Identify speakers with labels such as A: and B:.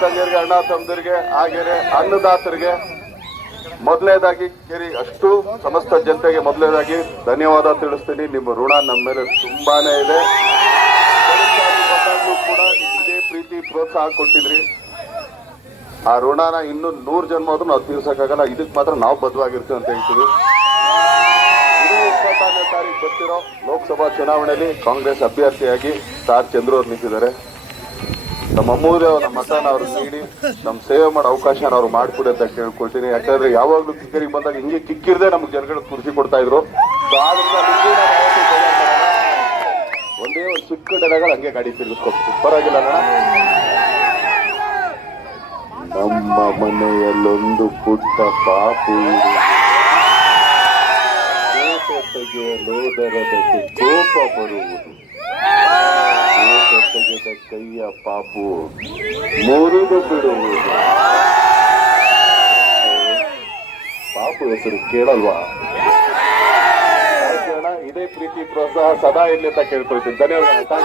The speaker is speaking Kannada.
A: ತಂಗಿಯರಿಗೆ ಅಣ್ಣ ತಮ್ಮದಿರಿಗೆ, ಹಾಗೇನೆ ಅನ್ನದಾತರಿಗೆ ಮೊದಲನೇದಾಗಿ ಕೇರಿ, ಅಷ್ಟು ಸಮಸ್ತ ಜನತೆಗೆ ಮೊದಲನೇದಾಗಿ ಧನ್ಯವಾದ ತಿಳಿಸ್ತೀನಿ. ನಿಮ್ಮ ಋಣ ನಮ್ಮ ಮೇಲೆ ತುಂಬಾನೇ ಇದೆ. ಕೂಡ ಇದೇ ಪ್ರೀತಿ ಪ್ರೋತ್ಸಾಹ ಕೊಟ್ಟಿದ್ರಿ. ಆ ಋಣನ ಇನ್ನು ನೂರು ಜನ್ಮ ಆದ್ರೂ ನಾವು ತೀರ್ಸಕ್ಕಾಗಲ್ಲ. ಇದಕ್ಕೆ ಮಾತ್ರ ನಾವು ಬದ್ಧವಾಗಿರ್ತೀವಿ ಅಂತ ಹೇಳ್ತೀವಿ. ಇಪ್ಪತ್ತಾರನೇ ತಾರೀಕು ಬರ್ತಿರೋ ಲೋಕಸಭಾ ಚುನಾವಣೆಯಲ್ಲಿ ಕಾಂಗ್ರೆಸ್ ಅಭ್ಯರ್ಥಿಯಾಗಿ ಸ್ಟಾರ್ ಚಂದ್ರು ಅವ್ರು ನಿಂತಿದ್ದಾರೆ. ನಮ್ಮ ಅಮೂಲ್ಯ ನಮ್ಮ ಮತನ ಅವ್ರು ನೀಡಿ ನಮ್ಮ ಸೇವೆ ಮಾಡೋ ಅವಕಾಶನ ಅವ್ರು ಮಾಡ್ಕೊಡಿ ಅಂತ ಕೇಳ್ಕೊಳ್ತೀನಿ ಯಾಕಂದ್ರೆ ಯಾವಾಗ್ಲೂ ಕಿಕ್ಕರಿಗೆ ಬಂದಾಗ ಹಿಂಗೆ ಕಿಕ್ಕಿರದೆ ನಮ್ಗೆ ಜನಗಳು ಕುರ್ಸಿ ಕೊಡ್ತಾ ಇದ್ರು. ಒಂದೇ ಒಂದು ಚಿಕ್ಕ ಡರಗಳು ಹಂಗೆ ಗಾಡಿ ತಿರುಗಿಸ್ಕೊಡ್ತೀನಿ ಪರವಾಗಿಲ್ಲ? ನಮ್ಮ ಮನೆಯಲ್ಲೊಂದು ಪುಟ್ಟ ಪಾಪು ಇದೆ. ಕೋಪ ಬರುವುದು ಕೈಯ ಪಾಪು ಮೂರು ಬಿಡುವುದು. ಪಾಪು ಹೆಸರು ಕೇಳಲ್ವಾ? ಇದೇ ಪ್ರೀತಿ, ಪ್ರೋತ್ಸಾಹ ಸದಾ ಇರ್ಲಿ ಅಂತ ಕೇಳ್ಕೊಳ್ತೀನಿ. ಧನ್ಯವಾದ